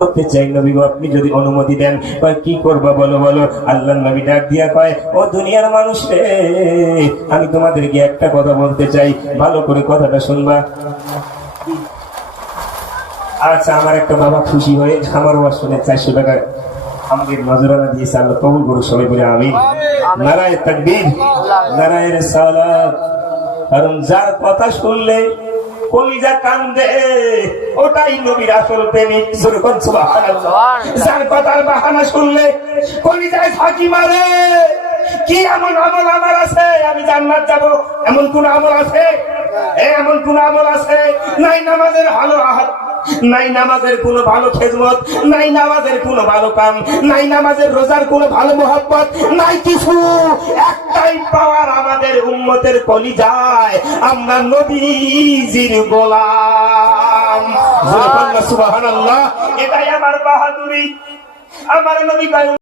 করতে চাই নবী গো, আপনি যদি অনুমতি দেন। কয় কি করবা বলো বলো। আল্লাহর নবী ডাক দিয়া কয়, ও দুনিয়ার মানুষ রে, আমি তোমাদেরকে একটা কথা বলতে চাই, ভালো করে কথাটা শুনবা। আচ্ছা, আমার একটা বাবা খুশি হয়ে আমার ওয়াজ শুনে 400 টাকা আমাদের নজরানা দিয়েছে, আল্লাহ কবুল করুক। সবাই বলে আমিন। নারায়ে তাকবীর, নারায়ে রিসালাত। কারণ যার কথা শুনলে কলিজা কান্দে, ওটাই নবীর আসল প্রেমিক। যেরকম সুবহানাল্লাহ। যার কথার বাহানা শুনলে কলিজায় ফাঁকি মারে, কি এমন আমল আমার আছে আমি জান্নাত যাব, এমন কোন আমল আছে? এমন কোন আমল আছে? নাই নামাজের ভালো আহার, নাই নামাজের কোনো ভালো খেদমত, নাই নামাজের কোনো ভালো কাম, নাই নামাজের রোজার কোনো ভালো মোহাব্বত, নাই কিছু। একটাই পাওয়ার আমাদের উম্মতের কলিজায়, আমরা নবীজির গোলাম। সুবহানাল্লাহ। এটাই আমার বাহাদুরি। আমার নবী